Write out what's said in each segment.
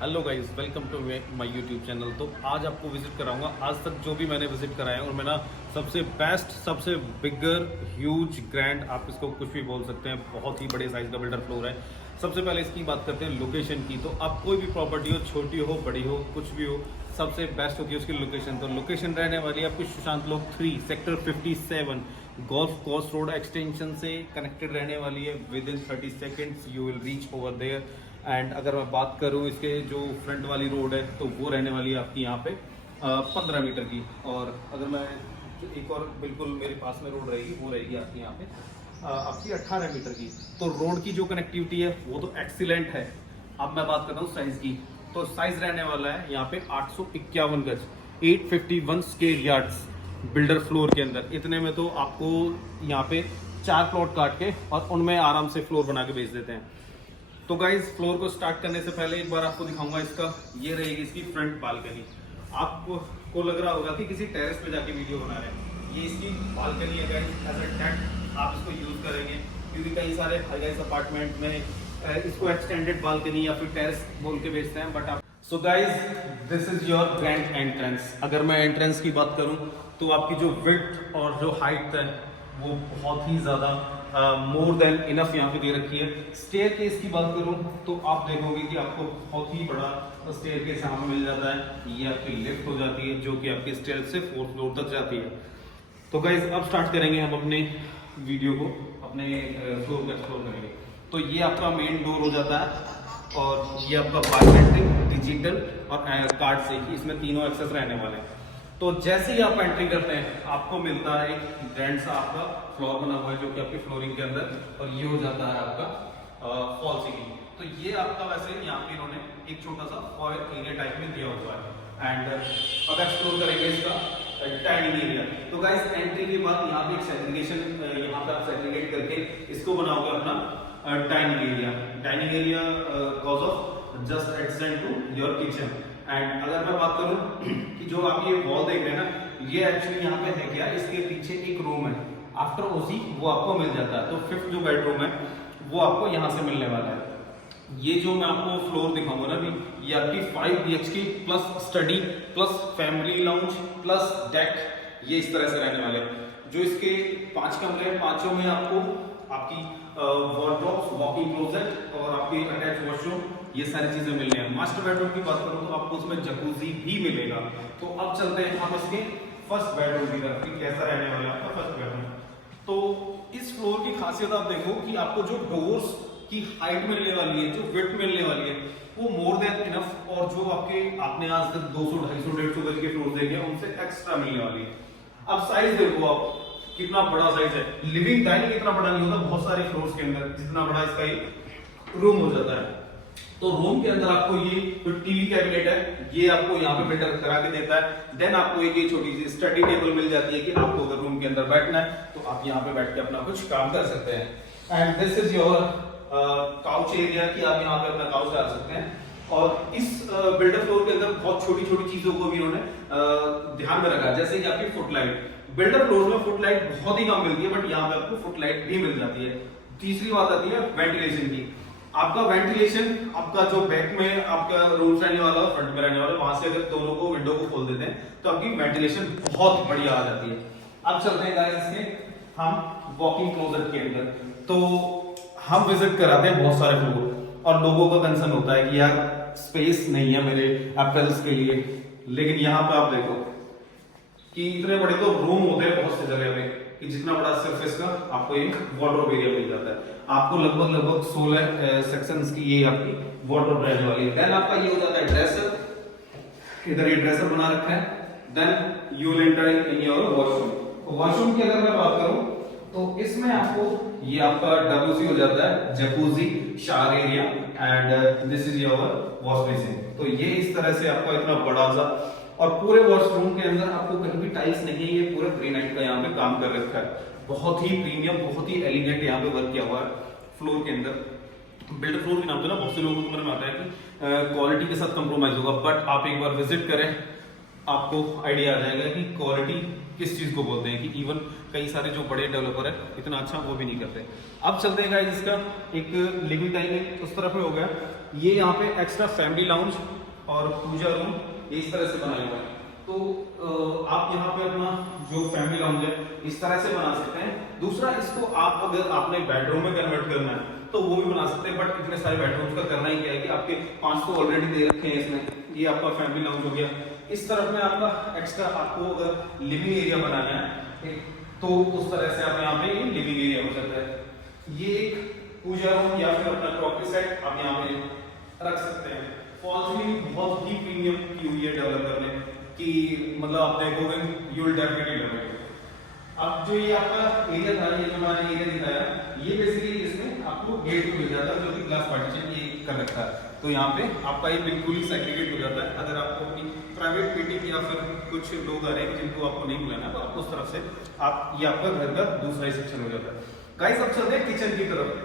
Hello guys, welcome to my YouTube channel. तो आज आपको विजिट कराऊंगा। आज तक जो भी मैंने विजिट कराया और मेरा सबसे बेस्ट, सबसे बिगर, ह्यूज, ग्रैंड, आप इसको कुछ भी बोल सकते हैं, बहुत ही बड़े साइज का बिल्डर फ्लोर है। सबसे पहले इसकी बात करते हैं लोकेशन की। तो आप कोई भी प्रॉपर्टी हो, छोटी हो बड़ी हो कुछ भी हो, सबसे बेस्ट होती है उसकी लोकेशन। तो लोकेशन रहने वाली है आपकी Sushant Lok 3 sector 57 golf course road extension से कनेक्टेड रहने वाली है। Within 30 seconds you will reach over there. And अगर मैं बात करूँ इसके जो फ्रंट वाली रोड है तो वो रहने वाली है आपकी यहाँ पे 15 मीटर की। और अगर मैं एक और बिल्कुल मेरे पास में रोड रहेगी वो रहेगी आपकी यहाँ पे आपकी 18 मीटर की। तो रोड की जो कनेक्टिविटी है वो तो एक्सीलेंट है। अब मैं बात करता हूँ साइज की। तो साइज रहने वाला है यहाँ पे 851 गज, 851 स्क्वायर यार्ड्स बिल्डर फ्लोर के अंदर। इतने में तो आपको यहाँ पे 4 प्लॉट काट के और उनमें आराम से फ्लोर बना के बेच देते हैं। तो गाइज फ्लोर को स्टार्ट करने से पहले एक बार आपको दिखाऊंगा इसका, ये रहेगी इसकी फ्रंट बालकनी। आपको लग रहा होगा कि किसी टेरेस पे जाके वीडियो बना रहे हैं। ये इसकी बालकनी है गाइज, एज अ टेंट आप इसको यूज करेंगे, क्योंकि कई सारे हाई राइज अपार्टमेंट में इसको एक्सटेंडेड बालकनी या फिर टेरेस बोल के बेचते हैं। बट आप so guys this is your grand entrance. अगर मैं एंट्रेंस की बात करूं तो आपकी जो विड्थ और जो हाइट है वो बहुत ही ज़्यादा मोर देन इनफ यहाँ पे दे रखी है। स्टेयर केस की बात करूँ तो आप देखोगे कि आपको बहुत ही बड़ा स्टेयर केस यहाँ पे मिल जाता है। ये आपकी लिफ्ट हो जाती है जो कि आपके स्टेयर से 4th फ्लोर तक जाती है। तो गाइज अब स्टार्ट करेंगे हम अपने वीडियो को, अपने फ्लोर को एक्सप्लोर करेंगे। तो ये आपका मेन डोर हो जाता है और ये आपका बायोमेट्रिक, डिजिटल और कार्ड से, इसमें तीनों एक्सेस रहने वाले हैं। तो जैसे ही आप एंट्री करते हैं आपको मिलता है एक ग्रैंड सा आपका फ्लोर बना हुआ है जो कि आपकी फ्लोरिंग के अंदर, और ये हो जाता है आपका फॉल सीलिंग। तो ये आपका वैसे यहाँ पे इन्होंने एक छोटा सा फॉयल एरिया टाइप में दिया हुआ है। एंड अब एक्सप्लोर करेंगे इसका डाइनिंग एरिया। तो गाइस एंट्री के बाद यहाँ पे एक सेग्रीगेशन, यहाँ पे आप सेग्रीगेट करके इसको बनाओगे अपना dining area. Dining area cause of just adjacent to your kitchen. And अगर मैं बात करूं कि जो आप ये वॉल देख रहे हैं ना, ये एक्चुअली यहाँ पे है क्या, इसके पीछे एक रूम है। आफ्टर ओसी वो आपको मिल जाता है। तो 5th जो बेडरूम है वो आपको यहाँ से मिलने वाला है। ये जो मैं आपको फ्लोर दिखाऊंगा ना अभी, ये आपकी 5 BHK plus study plus family lounge plus deck, ये इस तरह से रहने वाले हैं। जो इसके 5 कमरे हैं, पांचों में आपकी वार्डरोब्स, वॉकिंग क्लोजेट और आपकी अटैच वॉशरूम, ये सारी चीजें मिलने हैं। मास्टर बेडरूम की बात करूं तो आपको उसमें जकूजी भी मिलेगा। तो अब चलते हैं हम इसके फर्स्ट बेडरूम की तरफ कि कैसा रहने वाला है आपका फर्स्ट बेडरूम। तो इस फ्लोर की खासियत आप देखो कि आपको जो डोर्स की हाइट मिलने वाली है, जो विड्थ मिलने वाली है, वो मोर देन इनफ। और जो आपने आज तक 200, 250, 150 गज के फ्लोर देखे उनसे एक्स्ट्रा मिलने वाली है। अब साइज देखो आप, कितना बड़ा साइज है। लिविंग डाइनिंग इतना बड़ा नहीं होता बहुत सारे फ्लोर्स के अंदर, जितना बड़ा इसका ये रूम हो जाता है। तो रूम के अंदर आपको ये जो टीवी कैबिनेट है ये आपको यहाँ पे बिल्डर करा के देता है। देन आपको एक ये छोटी सी स्टडी टेबल मिल जाती है कि आपको अगर रूम के अंदर बैठना है तो आप यहाँ पे बैठ के अपना कुछ काम कर सकते हैं। And this is your couch area कि आप यहाँ पे अपना काउच डाल सकते हैं। और इस बिल्डर फ्लोर के अंदर बहुत छोटी छोटी चीजों को भी उन्होंने ध्यान में रखा, जैसे कि आपकी फुटलाइट। बिल्डर फ्लोर में फुटलाइट बहुत ही कम मिलती है, बट यहाँ पे आपको फुटलाइट भी मिल जाती है। तीसरी बात आती है वेंटिलेशन की। आपका वेंटिलेशन, आपका जो बैक में आपका रूम्स रहने वाला है, फ्रंट में रहने वाला, वहां से अगर दोनों को विंडो को खोल देते हैं तो आपकी वेंटिलेशन बहुत बढ़िया आ जाती है। अब चलते हैं गाइस इसके हम वॉकिंग क्लोजेट के अंदर। तो हम विजिट कराते हैं बहुत सारे फ्लोर और लोगों का कंसर्न होता है कि यार स्पेस नहीं है मेरे एप्पल्स के लिए। लेकिन यहाँ पे आप देखो कि इतने बड़े तो रूम होते हैं बहुत सी जगह पे कि जितना बड़ा सरफेस का आपको ये वार्डरोब एरिया मिल जाता है। आपको लगभग 16 सेक्शंस की ये आपकी वार्डरोब रहने वाली है। देन आपका ये हो जाता है ड्रेसर, इधर ये ड्रेसर बना रखा है। Then you will enter in your washroom. Washroom की अगर मैं बात करूं तो इसमें आपको ये आपका WC हो जाता है, jacuzzi, shower area, and this is your wash basin. तो ये इस तरह से आपका इतना बड़ा सा, और पूरे वॉशरूम के अंदर आपको कहीं भी टाइल्स नहीं है, ये पूरा ग्रेनाइट का यहाँ पे काम कर रखा है। बहुत ही प्रीमियम, बहुत ही एलिगेंट यहाँ पे वर्क किया हुआ है फ्लोर के अंदर। बिल्डर फ्लोर के नाम से ना बहुत से लोगों को मन में आता है कि क्वालिटी के साथ कंप्रोमाइज होगा, बट आप एक बार विजिट करें आपको आइडिया आ जाएगा कि क्वालिटी किस चीज को बोलते हैं। कि इवन कई सारे जो बड़े डेवलपर है इतना अच्छा वो भी नहीं करते। अब चलते हैं गाइस इसका एक लिविंग डाइनिंग उस तरफ में हो गया। ये यहाँ पे एक्स्ट्रा फैमिली लाउंज और पूजा रूम इस तरह से बनाया हुआ है। तो आप यहाँ पे अपना जो फैमिली लाउंज है इस तरह से बना सकते हैं। दूसरा, इसको आप अगर आपने बेडरूम में कन्वर्ट करना है तो वो भी बना सकते हैं, बट इतने सारे बेडरूम्स का करना ही क्या है कि आपके 5 तो ऑलरेडी दे रखे हैं इसमें। ये आपका फैमिली लाउंज हो गया। इस तरफ में आपका एक्स्ट्रा आपको अगर लिविंग एरिया बनाना है तो उस तरह से आप यहाँ पे लिविंग एरिया हो जाता है। ये एक पूजा रूम या फिर अपना क्रॉकरी सेट आप यहाँ पे रख सकते हैं। फॉल सीलिंग बहुत ही प्रीमियम की हुई है डेवलपर ने कि मतलब आप देखोगे you will definitely love it. अब जो ये आपका एरिया था, ये जो मैंने एरिया दिखाया, ये बेसिकली इसमें आपको गेट मिल जाता है जो कि ग्लास पार्टीशन ये कर रखा है। तो यहाँ पे आपका ये बिल्कुल ही सेग्रीगेट हो जाता है। अगर आपको अपनी प्राइवेट मीटिंग या फिर कुछ लोग आ रहे हैं जिनको आपको नहीं बुलाना तो आप उस तरफ से आप ये आपका घर का दूसरा ही सेक्शन हो जाता है। गाइस अब चलते हैं किचन की तरफ।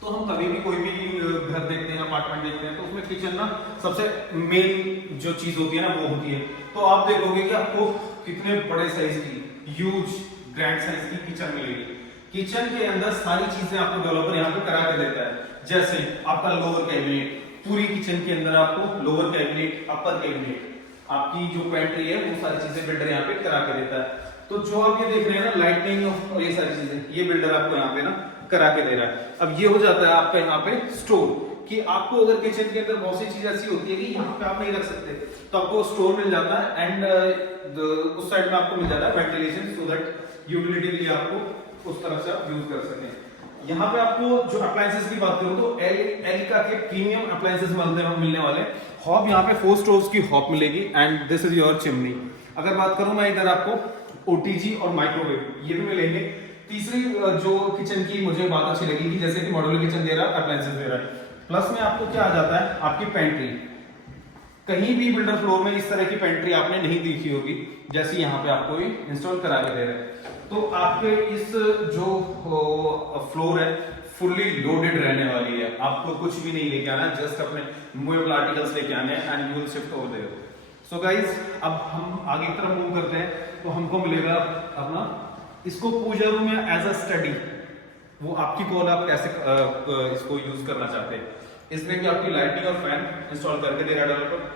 तो हम कभी भी कोई भी घर देखते हैं, अपार्टमेंट देखते हैं, तो उसमें किचन ना सबसे मेन जो चीज होती है ना वो होती है। तो आप देखोगे कि आपको कितने बड़े साइज की ह्यूज ग्रैंड साइज की किचन मिलेगी। किचन के अंदर सारी चीजें आपको डेवलपर यहाँ पे करा के देता है। जैसे आपका लोअर कैबिनेट, पूरी किचन के अंदर आपको लोअर कैबिनेट, अपर कैबिनेट, आपकी जो पेंट्री है वो सारी चीजें बिल्डर यहाँ पे करा के देता है। तो जो आप ये देख रहे हैं ना लाइटनिंग और ये सारी चीजें, ये बिल्डर आपको यहाँ पे ना करा के दे रहा है। अब ये हो जाता है आपका यहाँ पे स्टोर, कि आपको अगर किचन के अंदर बहुत सी चीजें ऐसी होती है कि यहाँ पे आप नहीं रख सकते, तो आपको स्टोर मिल जाता है। एंड उस साइड में आपको मिल जाता है वेंटिलेशन, सो दैट यूटिलिटी के लिए आपको उस तरफ से आप यूज कर सकें। यहाँ पे आपको जो अप्लायंसेस की बात करूं तो एलिका के प्रीमियम अप्लायंसेस मिलने वाले। हॉब यहाँ पे 4 स्टोव्स की हॉब मिलेगी and this is your chimney. अगर बात करूं मैं इधर आपको ओटीजी और माइक्रोवेव ये भी मिलेंगे। तीसरी जो किचन की मुझे बात अच्छी लगी कि जैसे कि मॉड्यूलर किचन दे रहा है, अप्लायंसेस दे रहा है, प्लस में आपको क्या आ जाता है आपकी पेंट्री। कहीं भी बिल्डर फ्लोर में इस तरह की पेंट्री आपने नहीं देखी होगी जैसी यहाँ पे आपको इंस्टॉल करा के दे रहे हैं। तो आपके इस जो फ्लोर है फुल्ली लोडेड रहने वाली है। आपको कुछ भी नहीं लेके आना, जस्ट अपने मूवेबल आर्टिकल्स लेके आने and you will shift over there. So guys अब हम आगे की तरफ मूव करते हैं। तो हमको मिलेगा अपना इसको पूजा रूम या एज अ स्टडी, वो आपकी कॉल, आप कैसे इसको यूज करना चाहते हैं। इसमें भी आपकी लाइटिंग और फैन इंस्टॉल करके दे रहा है डेवलपर।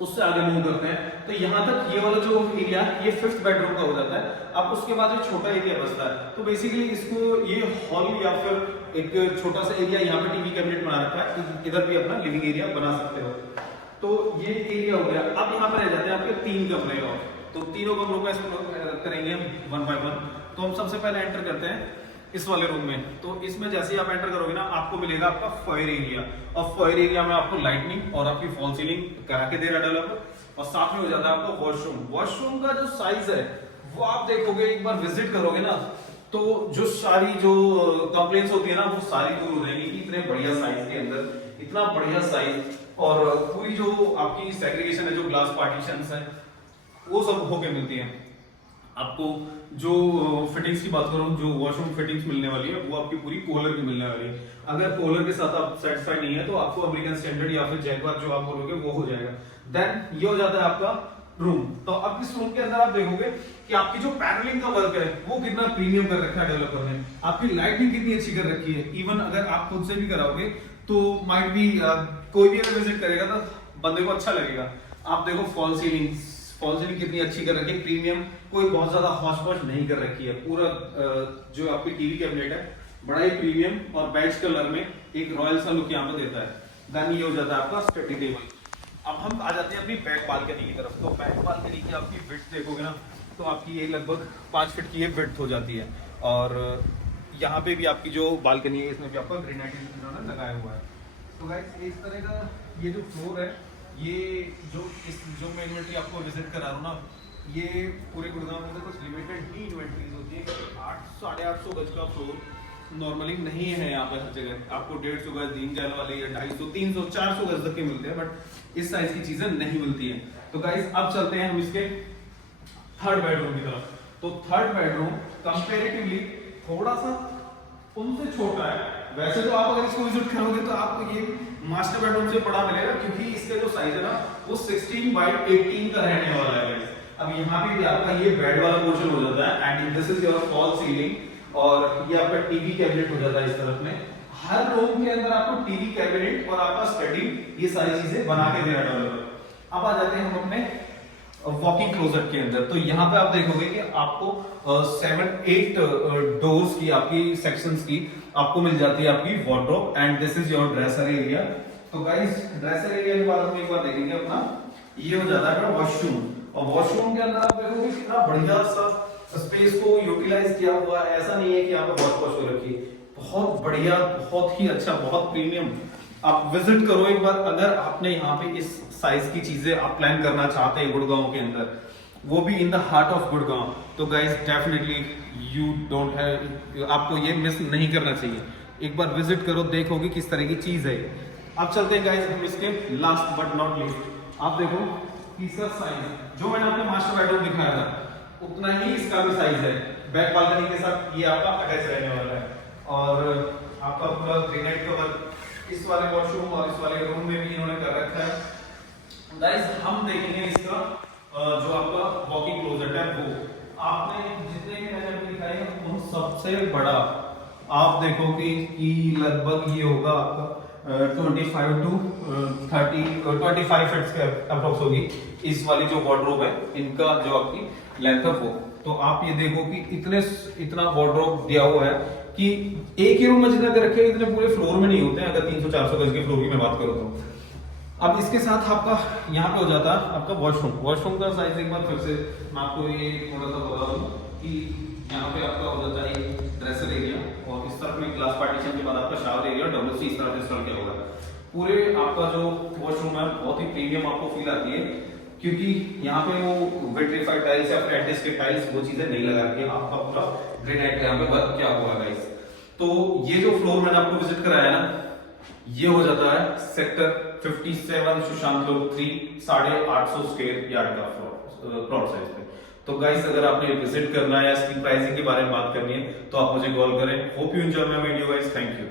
उससे आगे मूव करते हैं तो यहाँ तक ये वाला जो एरिया ये 5th बेडरूम का हो जाता है। अब उसके बाद जो छोटा एरिया बचता है तो बेसिकली इसको ये हॉल या फिर एक छोटा सा एरिया यहाँ पे टीवी कैबिनेट बना रखा है, इधर भी अपना लिविंग एरिया बना सकते हो। तो ये एरिया हो गया। अब यहाँ पर रह जाते हैं आपके 3 कमरे और, तो तीनों कमरों का एक्सप्लोर करेंगे हम 1 बाय 1। तो हम सबसे पहले एंटर करते हैं इस वाले रूम में। तो इसमें जैसे ही आप एंटर करोगे ना आपको मिलेगा आपका फायर एरिया, और फायर एरिया में आपको लाइटनिंग और आपकी फॉल सीलिंग करा के दे रहा है डेवलपर। और साथ में हो जाता है आपका वॉशरूम। वॉशरूम का जो साइज है वो आप देखोगे, एक बार विजिट करोगे ना तो जो सारी जो कंप्लेंट्स होती है ना वो सारी दूर हो जाएंगी कि इतने बढ़िया साइज के अंदर इतना बढ़िया साइज, और पूरी जो आपकी सेग्रीगेशन है, जो ग्लास पार्टीशंस है वो सब होके मिलती है। आपको जो फिटिंग्स की बात करूं, जो वॉशरूम फिटिंग्स मिलने वाली है वो आपकी पूरी कोलर की मिलने वाली है। अगर कोलर के साथ आप सेटिस्फाइड नहीं है तो आपको अमेरिकन स्टैंडर्ड या फिर जैगवार जो आप बोलोगे वो हो जाएगा। देन ये हो जाता है आपका रूम। तो अब इस रूम के अंदर आप देखोगे कि आपकी जो पैनलिंग का वर्क है वो कितना प्रीमियम कर रखा है डेवलपर ने। आपकी लाइटिंग कितनी अच्छी कर रखी है। इवन अगर आप खुद से भी कराओगे तो माइट भी कोई भी अगर विजिट करेगा तो बंदे को अच्छा लगेगा। आप देखो फॉल सीलिंग कितनी अच्छी कर रखी है, प्रीमियम, कोई बहुत ज्यादा हॉश पॉश नहीं कर रखी है। पूरा जो आपकी टीवी कैबिनेट है बड़ा ही प्रीमियम और बेज कलर में एक रॉयल सा लुक यहाँ पे देता है। देन ये हो जाता है आपका स्टडी टेबल। अब हम आ जाते हैं अपनी बैक बालकनी की तरफ। तो बैक बालकनी की आपकी विड्थ देखोगे ना तो आपकी ये लगभग 5 फीट की ये विड्थ हो जाती है। और यहाँ पे भी आपकी जो बालकनी है इसमें भी आपका ग्रेनाइट इन्होंने लगाया हुआ है। तो गाइस इस तरह का ये जो फ्लोर है, ये जो मैं इन्वेंट्री आपको विजिट करा रहा हूँ ना, ये पूरे गुड़गांव में कुछ लिमिटेड ही इन्वेंट्रीज होती है। 800-850 गज का फ्लोर नॉर्मली नहीं है यहाँ पे हर जगह। आपको 150 गज, 3 जैल वाले या 250, 300, 400 गज तक के मिलते हैं, बट इस साइज की चीजें नहीं मिलती हैं। तो गाइस अब चलते हैं हम इसके 3rd बेडरूम की तरफ। तो 3rd बेडरूम कंपैरेटिवली थोड़ा सा उनसे छोटा है। वैसे तो आप अगर इसको विजिट करोगे तो आपको ये मास्टर बेडरूम से बड़ा मिलेगा, क्योंकि इसका जो साइज है ना वो 16x18 का रहने वाला है। अब यहाँ पे भी आपका ये बेड वाला पोर्शन हो जाता है and this is your fall ceiling, और ये आपका टीवी कैबिनेट हो जाता है इस तरफ में। हर रूम के अंदर आपको टीवी कैबिनेट और आपका स्टडी, ये सारी चीजें बना के दिया डेवलपर। अब आ जाते हैं हम अपने वॉकिंग क्लोजेट के अंदर। तो यहाँ पे आप देखोगे कि आपको 7-8 डोर्स की, आपकी सेक्शंस की आपको मिल जाती है आपकी wardrobe, and this is your dresser area. तो गाइस ड्रेसर एरिया के बारे में एक बार देखेंगे अपना, ये हो जाता है वॉशरूम। और वॉशरूम के अंदर आप देखोगे कितना बढ़िया सा स्पेस को यूटिलाइज किया हुआ है। ऐसा नहीं है कि यहाँ पे वॉश वॉश हो रखी है, बहुत बढ़िया, बहुत ही अच्छा, बहुत प्रीमियम। आप विजिट करो एक बार, अगर आपने यहाँ पे इस साइज की चीजें आप प्लान करना चाहते हैं गुड़गांव के अंदर, वो भी in the heart of Gurgaon, तो guys definitely you don't have, आपको ये मिस नहीं करना चाहिए। एक बार विजिट करो, देखोगे किस तरह की चीज है। अब चलते हैं गाइस हम इसके लास्ट बट नॉट लीस्ट, आप देखो तीसरा साइज, जो मैंने आपको मास्टर बेडरूम दिखाया था उतना ही इसका भी साइज है, बैक बालकनी के साथ ये आपका अटैच रहने वाला है। और आपका पूरा ग्रेनाइट कवर इस वाले वॉशरूम और इस वाले रूम में भी इन्होंने कर रखा है। गाइस हम देखेंगे इसका जो आपका वॉकिंग क्लोजेट है, वो आपने जितने भी मैंने अभी दिखाए हैं वो सबसे बड़ा आप देखोगे कि लगभग ये होगा आपका 25 to 25 फीट के अप्रोक्स होगी इस वाली जो वार्डरोब है, इनका जो आपकी लेंथ है वो। तो आप ये देखो कि इतना वार्डरोब दिया हुआ है कि एक ही रूम में जितना दे रखे हैं इतने पूरे फ्लोर में नहीं होते हैं, अगर 300-400 गज के फ्लोर की मैं बात करूं तो। अब इसके साथ आपका यहाँ पे हो जाता है आपका वॉशरूम। वॉशरूम का साइज एक बार फिर से मैं आपको ये थोड़ा सा बता दूं कि यहाँ पे आपका हो जाता है ड्रेसर एरिया, और इस तरफ में ग्लास पार्टीशन के बाद आपका शावर एरिया, WC इस तरह से इंस्टॉल किया हुआ है। पूरे आपका जो वॉशरूम है बहुत ही प्रीमियम आपको फील आती है, क्योंकि यहाँ पे वो विट्रीफाइड टाइल्स या फ्लैट के टाइल्स वो चीजें नहीं लगा रखी है, आपका पूरा ग्रेनाइट यहाँ पे वर्क किया हुआ है गाइस। तो ये जो फ्लोर मैंने आपको विजिट कराया ना, ये हो जाता है sector 57 Sushant Lok 3, 850 square yard का प्लॉट साइज पे। तो गाइस अगर आपने विजिट करना है या इसकी प्राइसिंग के बारे में बात करनी है तो आप मुझे कॉल करें। Hope you enjoy my video guys, thank you.